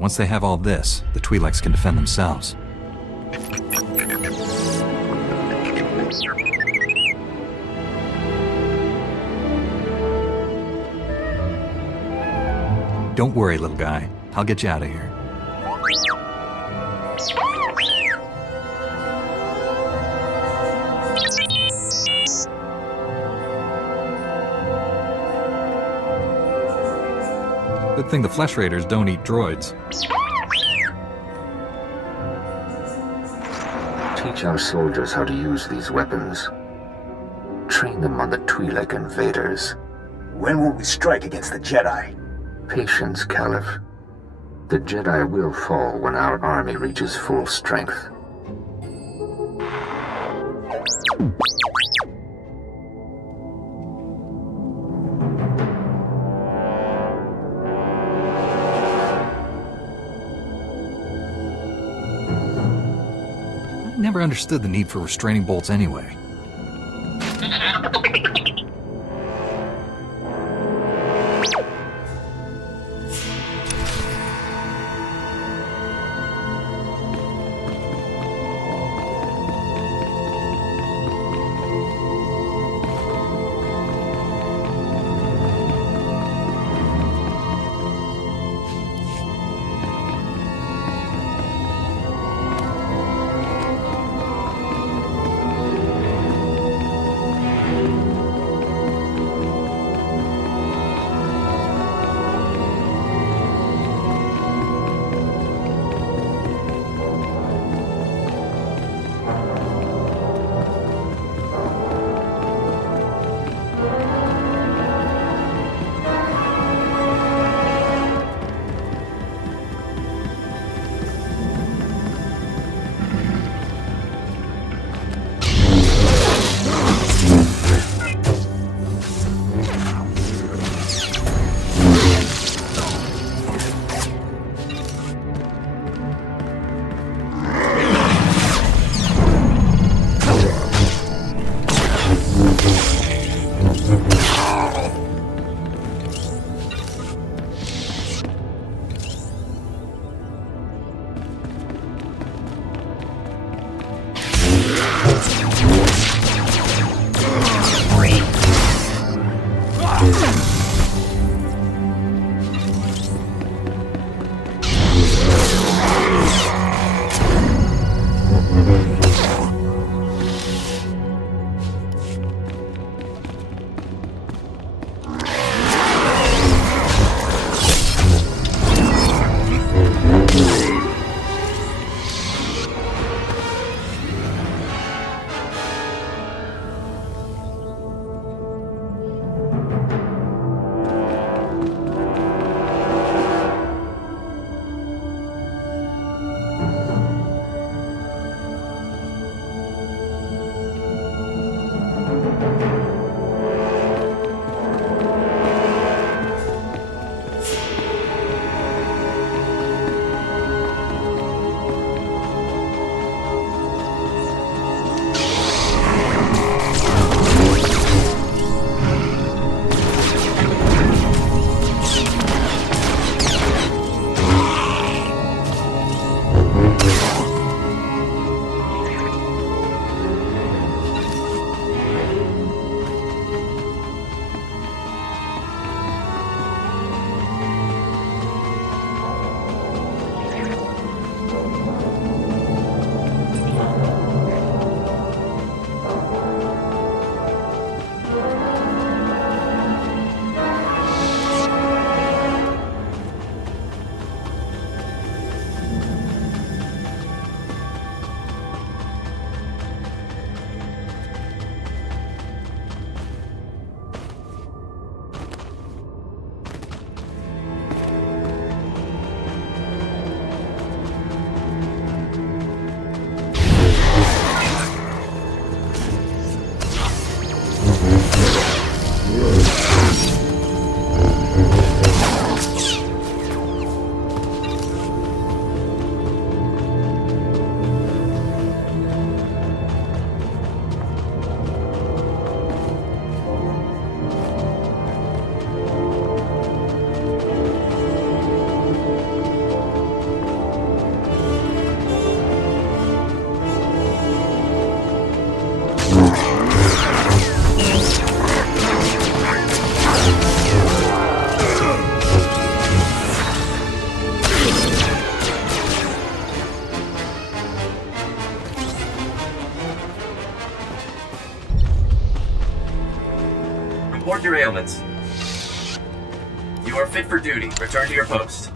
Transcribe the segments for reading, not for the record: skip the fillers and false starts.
Once they have all this, the Twi'leks can defend themselves. Don't worry, little guy. I'll get you out of here. Good thing the Flesh Raiders don't eat droids. Teach our soldiers how to use these weapons. Train them on the Twi'lek invaders. When will we strike against the Jedi? Patience, Caliph. The Jedi will fall when our army reaches full strength. I never understood the need for restraining bolts anyway. report your ailments. You are fit for duty. Return to your post.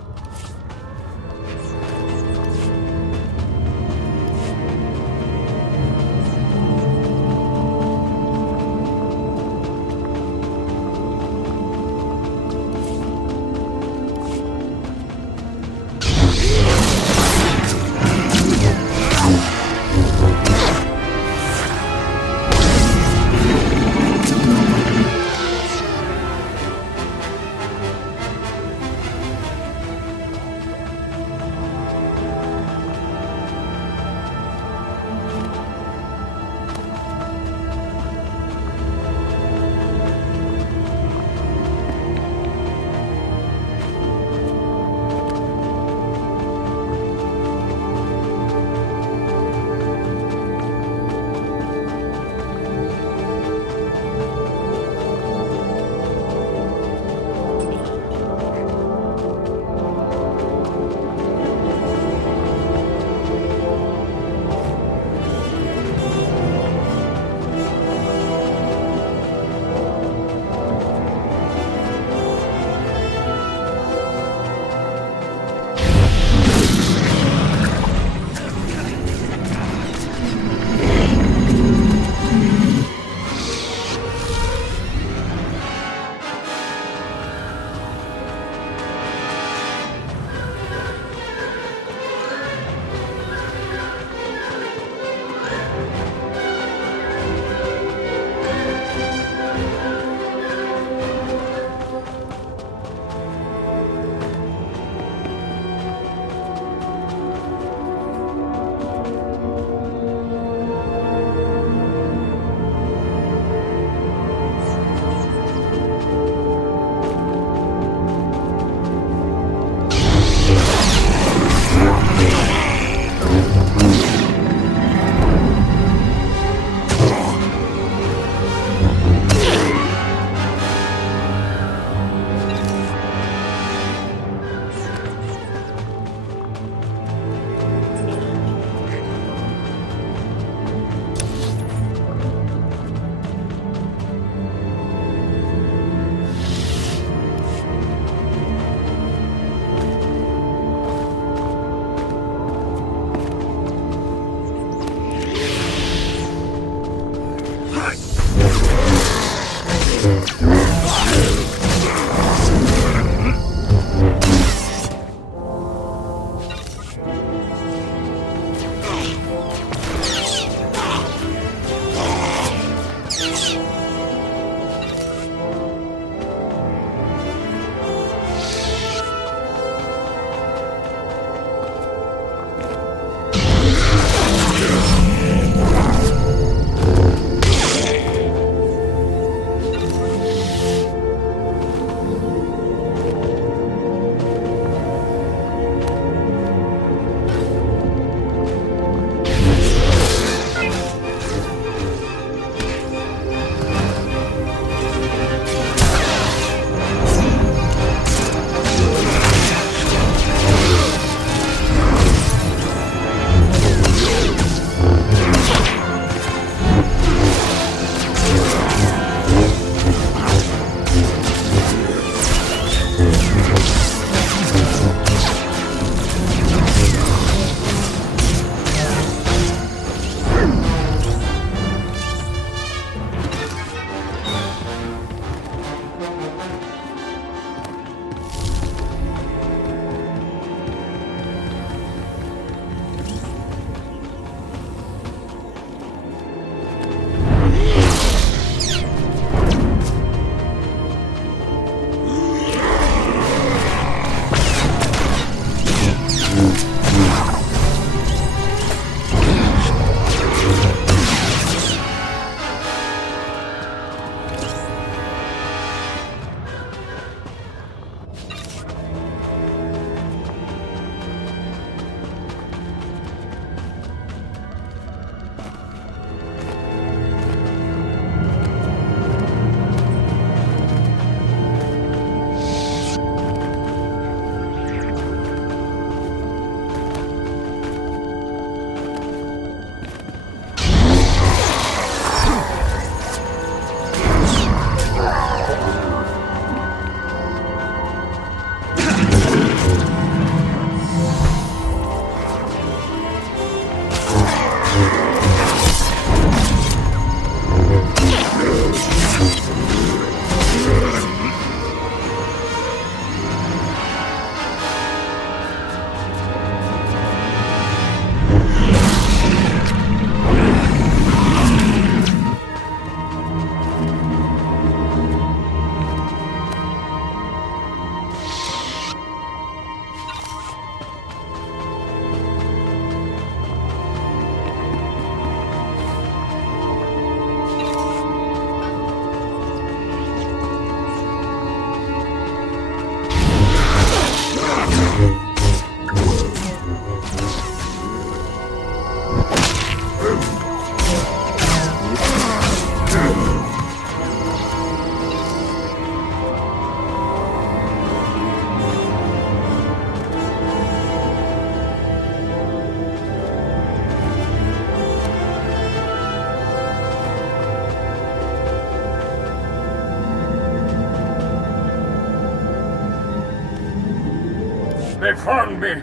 found me.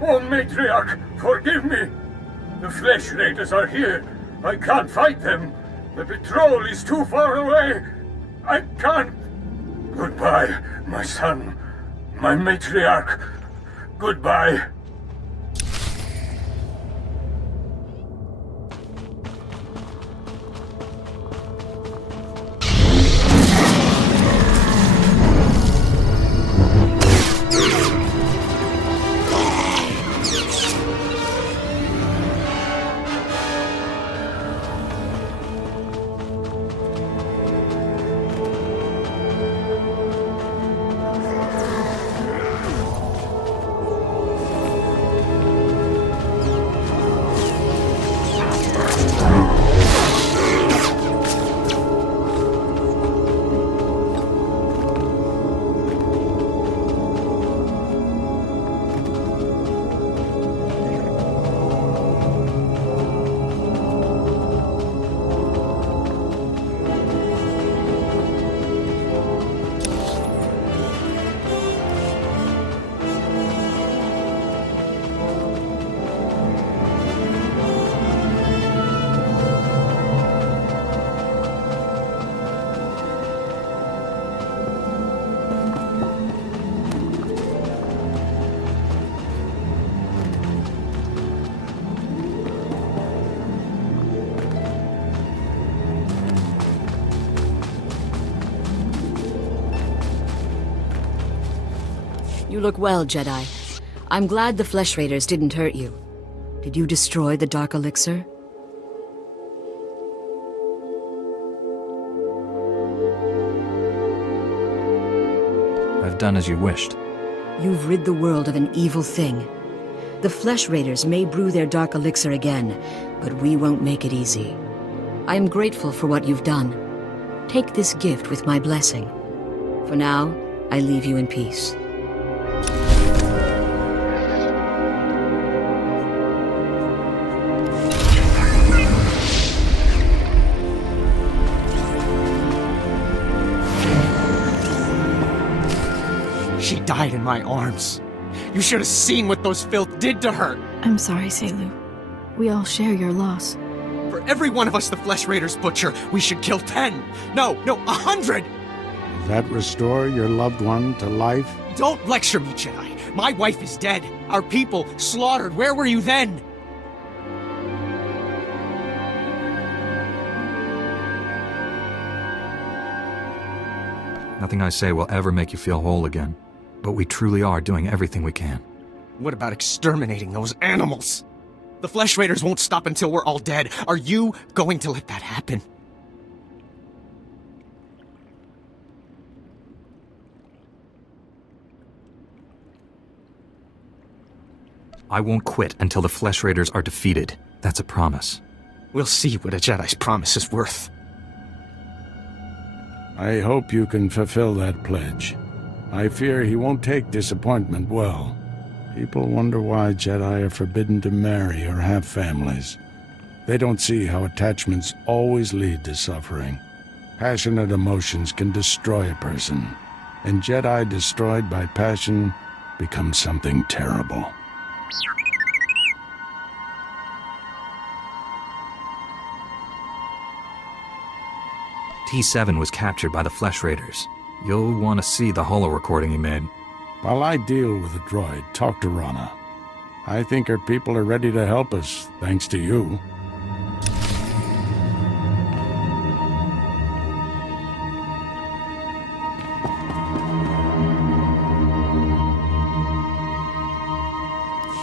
Oh, Matriarch, forgive me. The Flesh Raiders are here. I can't fight them. The patrol is too far away. I can't. Goodbye, my son. My Matriarch. Goodbye. You look well, Jedi. I'm glad the Flesh Raiders didn't hurt you. Did you destroy the Dark Elixir? I've done as you wished. You've rid the world of an evil thing. The Flesh Raiders may brew their Dark Elixir again, but we won't make it easy. I am grateful for what you've done. Take this gift with my blessing. For now, I leave you in peace. She died in my arms. You should have seen what those filth did to her. I'm sorry, Selu. We all share your loss. For every one of us the Flesh Raiders butcher, we should kill 10. No, 100! Will that restore your loved one to life? Don't lecture me, Jedi. My wife is dead. Our people slaughtered. Where were you then? Nothing I say will ever make you feel whole again. But we truly are doing everything we can. What about exterminating those animals? The Flesh Raiders won't stop until we're all dead. Are you going to let that happen? I won't quit until the Flesh Raiders are defeated. That's a promise. We'll see what a Jedi's promise is worth. I hope you can fulfill that pledge. I fear he won't take disappointment well. People wonder why Jedi are forbidden to marry or have families. They don't see how attachments always lead to suffering. Passionate emotions can destroy a person, and Jedi destroyed by passion become something terrible. T7 was captured by the Flesh Raiders. You'll want to see the holo recording he made. While I deal with the droid, talk to Rana. I think her people are ready to help us, thanks to you.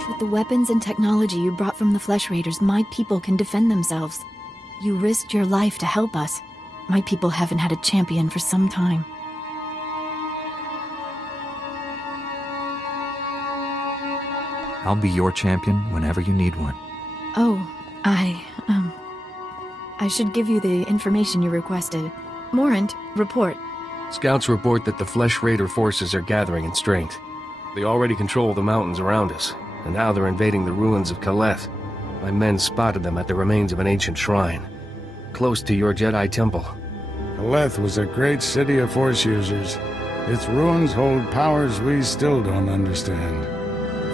With the weapons and technology you brought from the Flesh Raiders, my people can defend themselves. You risked your life to help us. My people haven't had a champion for some time. I'll be your champion whenever you need one. Oh, I should give you the information you requested. Morant, report. Scouts report that the Flesh Raider forces are gathering in strength. They already control the mountains around us, and now they're invading the ruins of Kaleth. My men spotted them at the remains of an ancient shrine, close to your Jedi temple. Kaleth was a great city of Force users. Its ruins hold powers we still don't understand.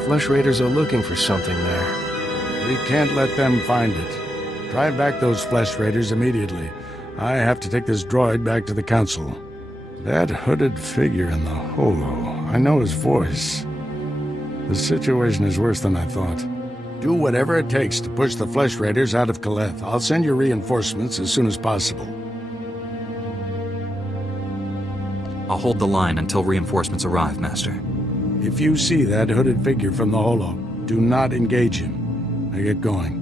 Flesh Raiders are looking for something there. We can't let them find it. Drive back those Flesh Raiders immediately. I have to take this droid back to the Council. That hooded figure in the holo, I know his voice. The situation is worse than I thought. Do whatever it takes to push the Flesh Raiders out of Kaleth. I'll send you reinforcements as soon as possible. I'll hold the line until reinforcements arrive, Master. If you see that hooded figure from the holo, do not engage him. Now get going.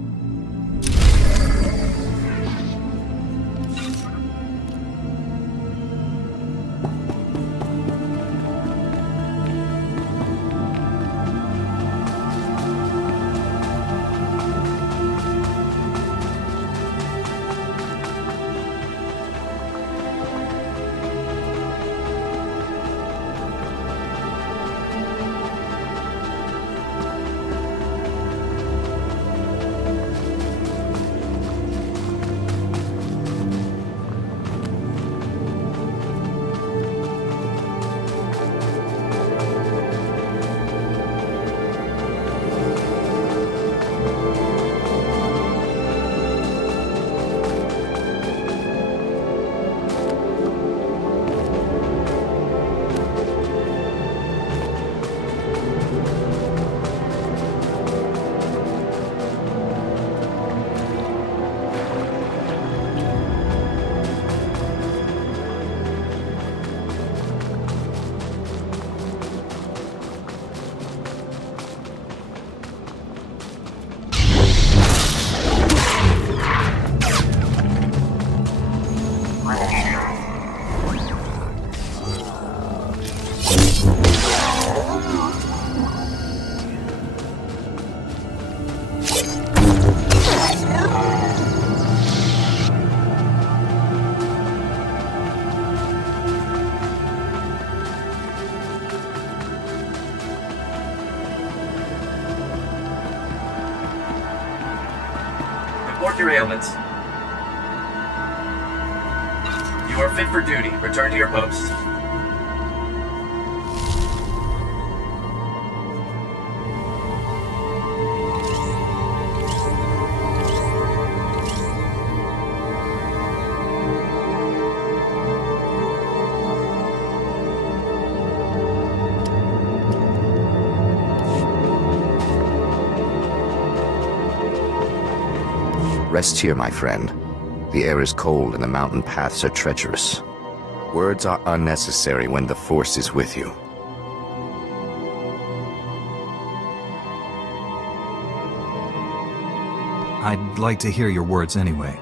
Report your ailments. You are fit for duty. Return to your post. Rest here, my friend. The air is cold and the mountain paths are treacherous. Words are unnecessary when the Force is with you. I'd like to hear your words anyway.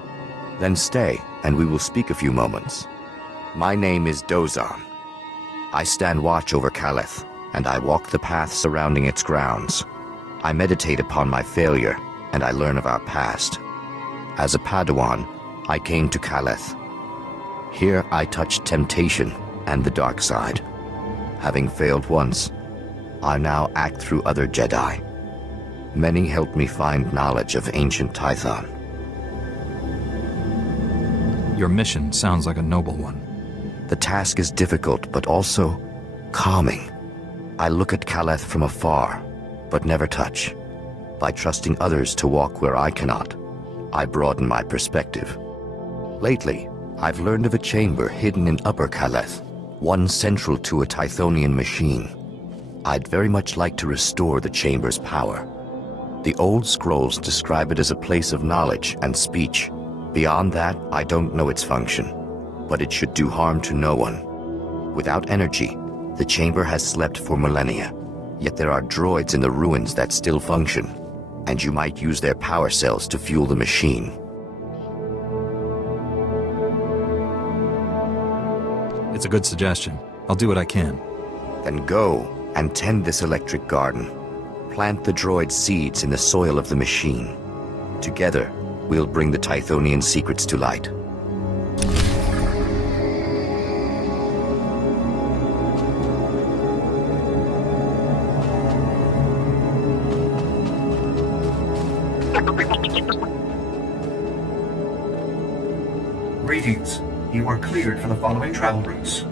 Then stay, and we will speak a few moments. My name is Dozan. I stand watch over Kaleth, and I walk the path surrounding its grounds. I meditate upon my failure, and I learn of our past. As a Padawan, I came to Kaleth. Here I touched temptation and the dark side. Having failed once, I now act through other Jedi. Many helped me find knowledge of ancient Tython. Your mission sounds like a noble one. The task is difficult, but also calming. I look at Kaleth from afar, but never touch. By trusting others to walk where I cannot, I broaden my perspective. Lately, I've learned of a chamber hidden in Upper Kaleth, one central to a Tythonian machine. I'd very much like to restore the chamber's power. The old scrolls describe it as a place of knowledge and speech. Beyond that, I don't know its function, but it should do harm to no one. Without energy, the chamber has slept for millennia, yet there are droids in the ruins that still function, and you might use their power cells to fuel the machine. It's a good suggestion. I'll do what I can. Then go and tend this electric garden. Plant the droid seeds in the soil of the machine. Together, we'll bring the Tythonian secrets to light. Greetings. You are cleared for the following travel routes.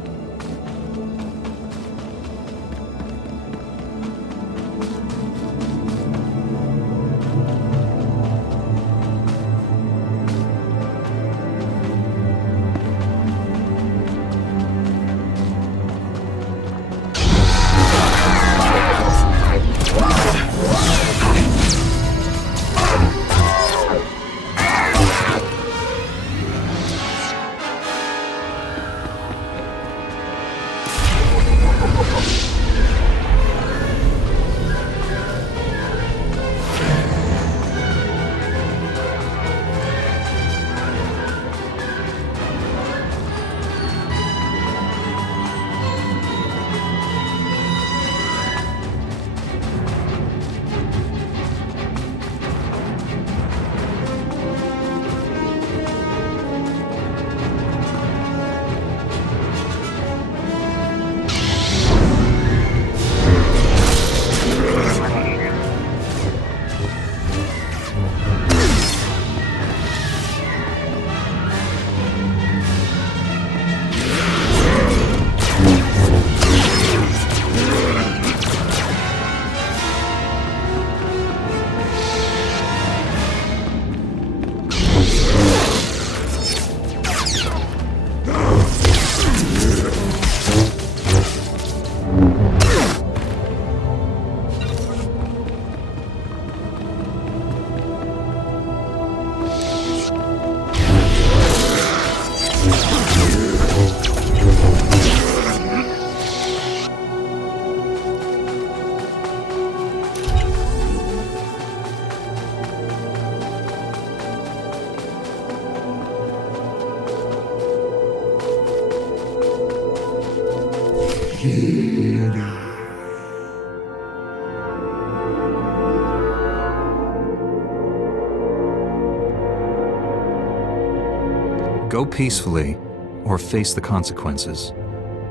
Go peacefully, or face the consequences.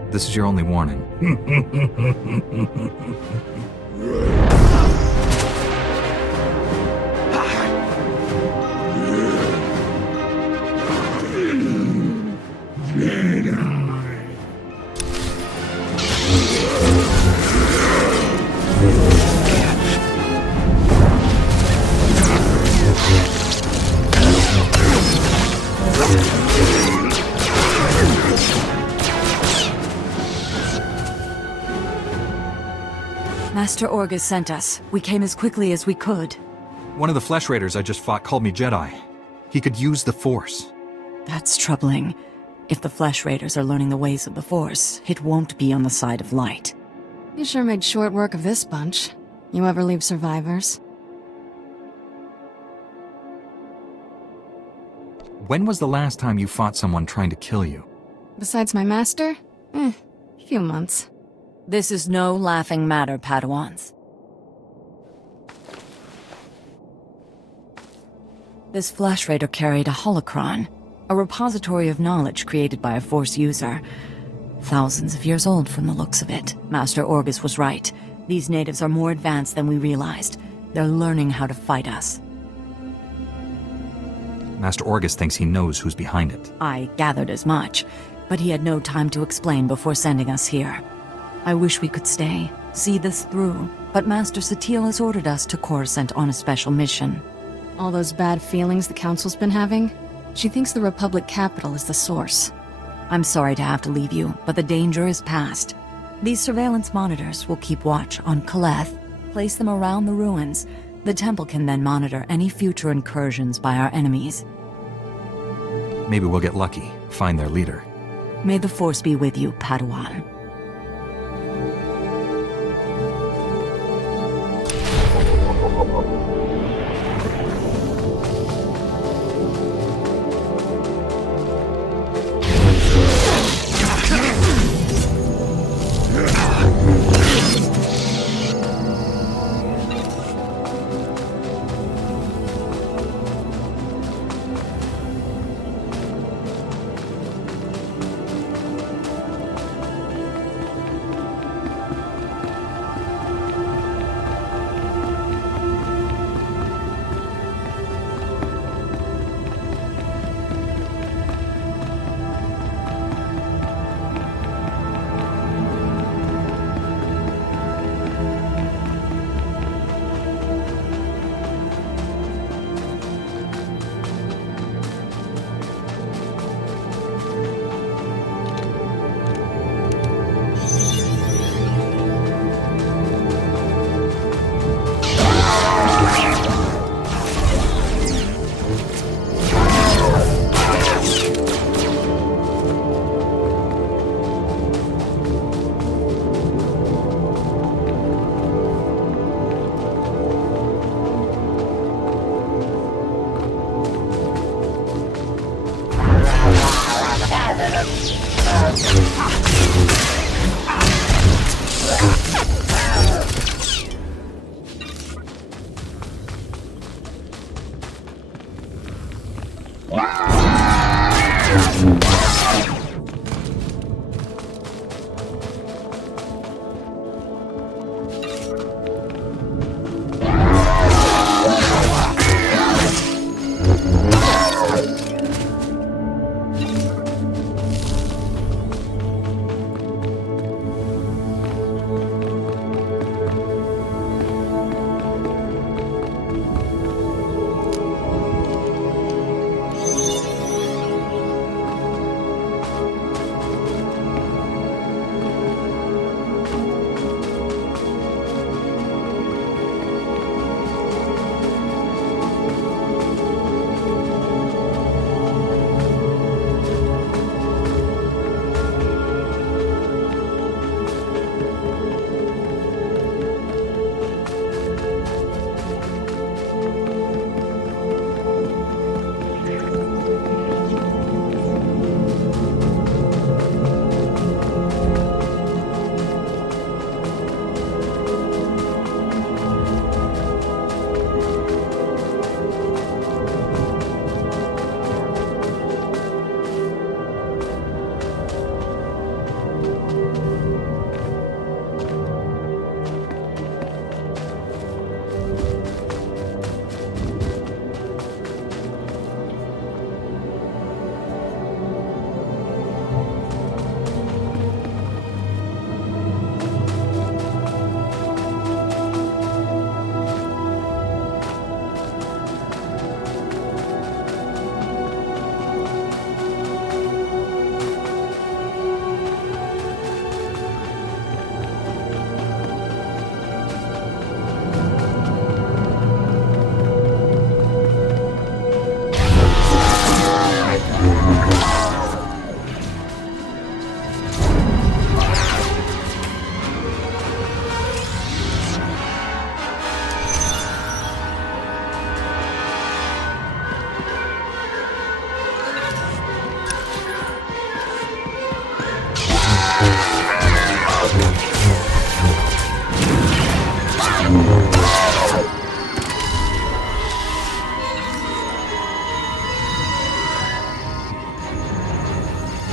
This is your only warning. Master Orgus sent us. We came as quickly as we could. One of the Flesh Raiders I just fought called me Jedi. He could use the Force. That's troubling. If the Flesh Raiders are learning the ways of the Force, it won't be on the side of light. You sure made short work of this bunch. You ever leave survivors? When was the last time you fought someone trying to kill you? Besides my master? Few months. This is no laughing matter, Padawans. This Flesh Raider carried a holocron, a repository of knowledge created by a Force user. Thousands of years old from the looks of it. Master Orgus was right. These natives are more advanced than we realized. They're learning how to fight us. Master Orgus thinks he knows who's behind it. I gathered as much, but he had no time to explain before sending us here. I wish we could stay, see this through, but Master Satele has ordered us to Coruscant on a special mission. All those bad feelings the Council's been having? She thinks the Republic capital is the source. I'm sorry to have to leave you, but the danger is past. These surveillance monitors will keep watch on Caleth, place them around the ruins. The temple can then monitor any future incursions by our enemies. Maybe we'll get lucky, find their leader. May the Force be with you, Padawan.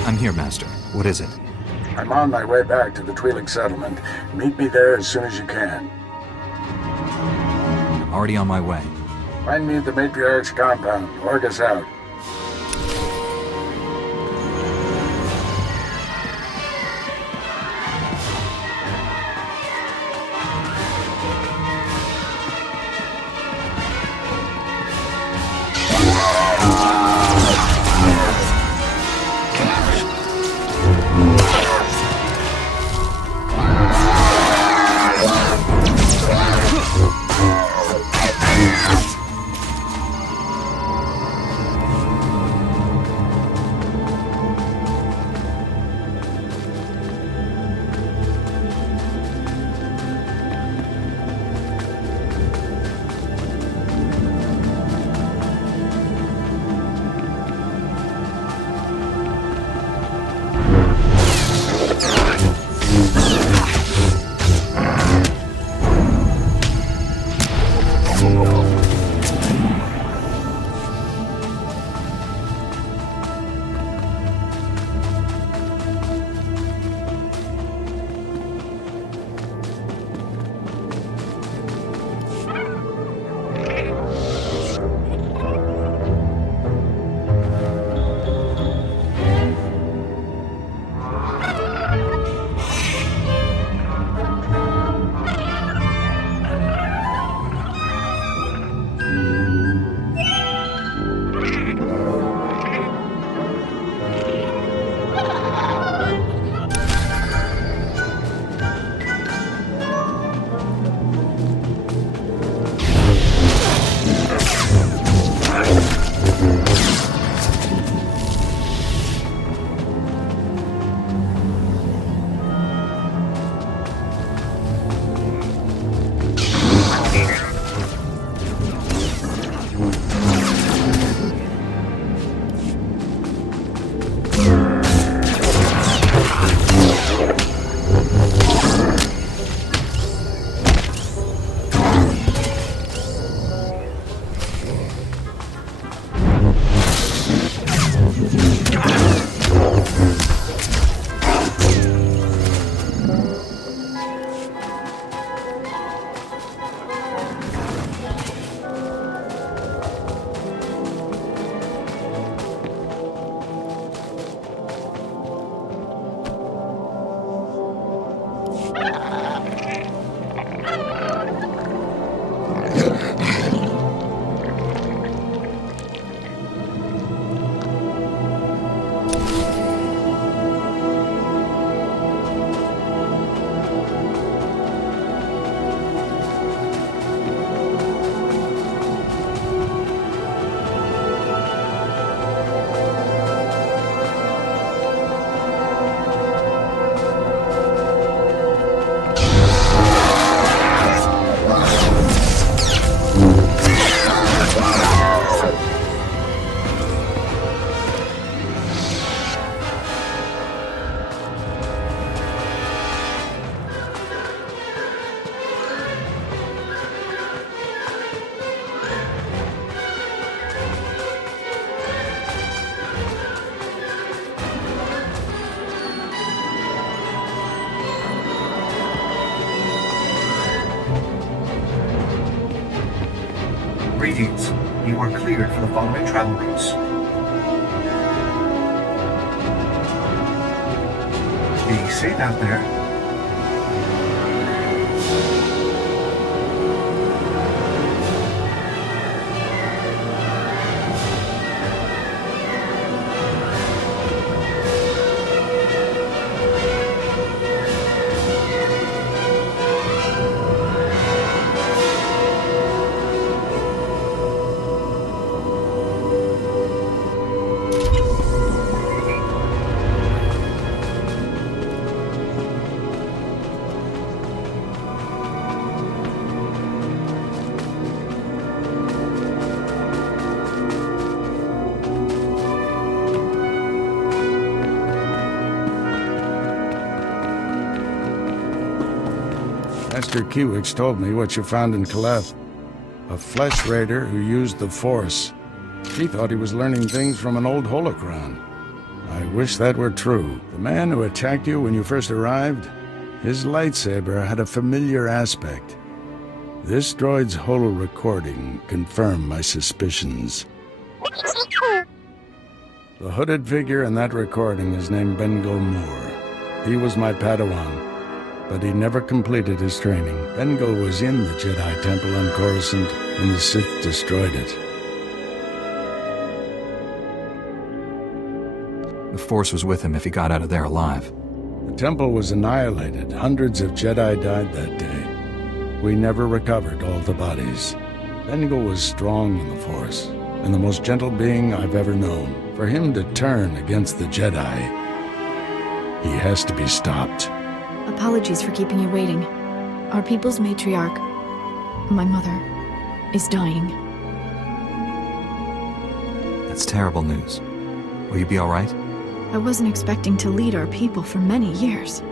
I'm here, Master. What is it? I'm on my way back to the Twi'lek settlement. Meet me there as soon as you can. I'm already on my way. Find me at the Matriarch's compound. Orgus out. Greetings. You are cleared for the following travel routes. Be safe out there. Master Kiwix told me what you found in Caleth. A flesh raider who used the Force. He thought he was learning things from an old holocron. I wish that were true. The man who attacked you when you first arrived, his lightsaber had a familiar aspect. This droid's holo recording confirmed my suspicions. The hooded figure in that recording is named Bengel Moore. He was my Padawan, but he never completed his training. Bengel was in the Jedi Temple on Coruscant, and the Sith destroyed it. The Force was with him if he got out of there alive. The temple was annihilated. Hundreds of Jedi died that day. We never recovered all the bodies. Bengel was strong in the Force, and the most gentle being I've ever known. For him to turn against the Jedi, he has to be stopped. Apologies for keeping you waiting. Our people's matriarch, my mother, is dying. That's terrible news. Will you be all right? I wasn't expecting to lead our people for many years.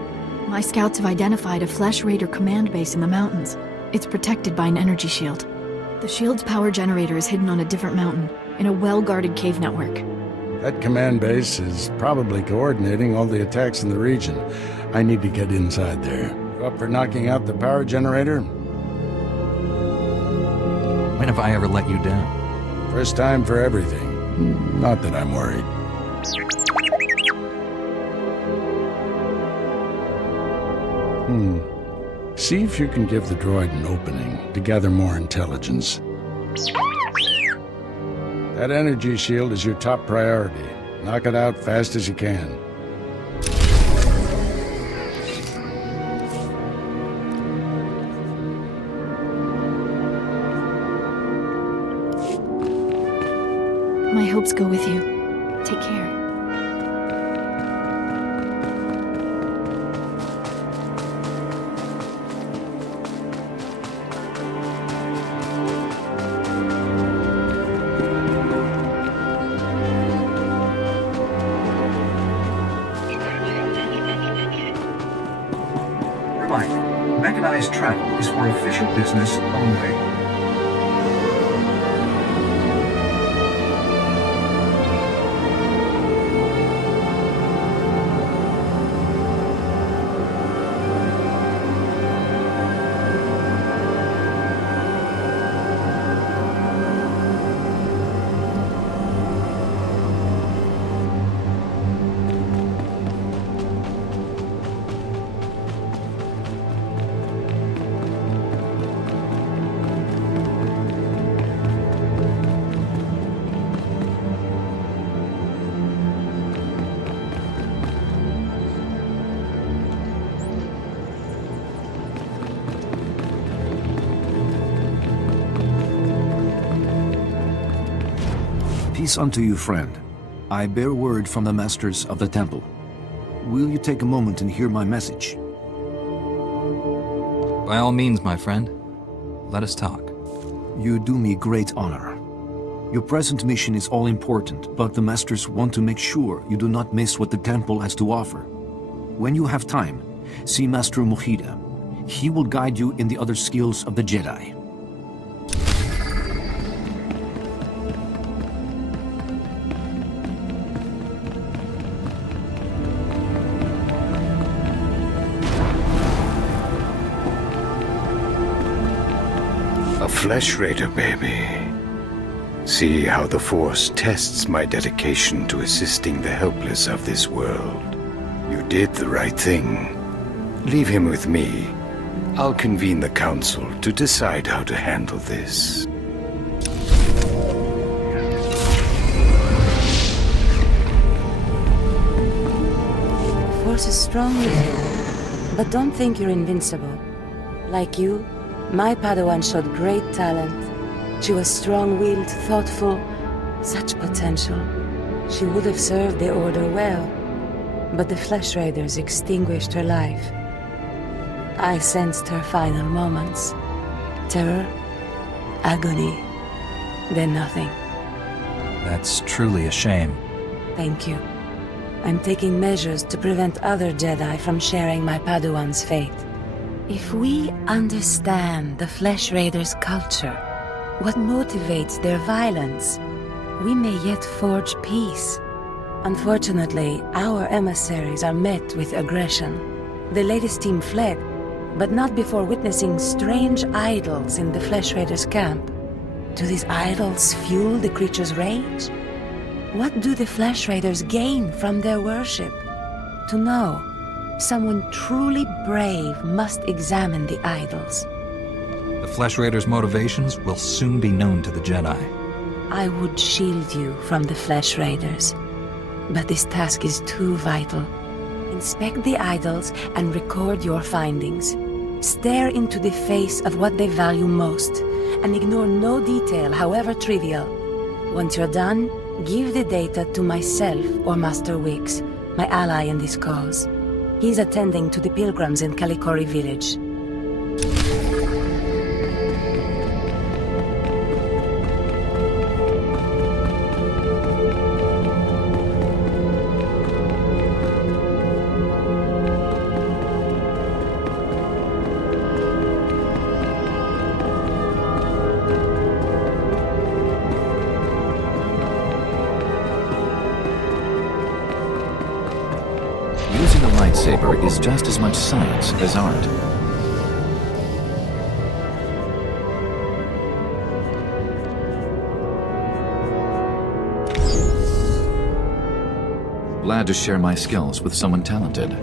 My scouts have identified a Flesh Raider command base in the mountains. It's protected by an energy shield. The shield's power generator is hidden on a different mountain, in a well-guarded cave network. That command base is probably coordinating all the attacks in the region. I need to get inside there. You up for knocking out the power generator? When have I ever let you down? First time for everything. Not that I'm worried. See if you can give the droid an opening to gather more intelligence. That energy shield is your top priority. Knock it out fast as you can. My hopes go with you. Take care. Mechanized travel is for official business only. Peace unto you, friend. I bear word from the masters of the temple. Will you take a moment and hear my message? By all means, my friend. Let us talk. You do me great honor. Your present mission is all important, but the masters want to make sure you do not miss what the temple has to offer. When you have time, see Master Mujida. He will guide you in the other skills of the Jedi. Flesh Raider, baby. See how the Force tests my dedication to assisting the helpless of this world. You did the right thing. Leave him with me. I'll convene the council to decide how to handle this. The Force is strong with you, but don't think you're invincible. Like you, my Padawan showed great talent. She was strong-willed, thoughtful, such potential. She would have served the Order well, but the Flesh Raiders extinguished her life. I sensed her final moments. Terror, agony, then nothing. That's truly a shame. Thank you. I'm taking measures to prevent other Jedi from sharing my Padawan's fate. If we understand the Flesh Raiders' culture, what motivates their violence, we may yet forge peace. Unfortunately, our emissaries are met with aggression. The latest team fled, but not before witnessing strange idols in the Flesh Raiders' camp. Do these idols fuel the creature's rage? What do the Flesh Raiders gain from their worship? To know, someone truly brave must examine the idols. The Flesh Raiders' motivations will soon be known to the Jedi. I would shield you from the Flesh Raiders, but this task is too vital. Inspect the idols and record your findings. Stare into the face of what they value most, and ignore no detail, however trivial. Once you're done, give the data to myself or Master Wix, my ally in this cause. He's attending to the pilgrims in Kalikori village. Using a lightsaber is just as much science as art. Glad to share my skills with someone talented.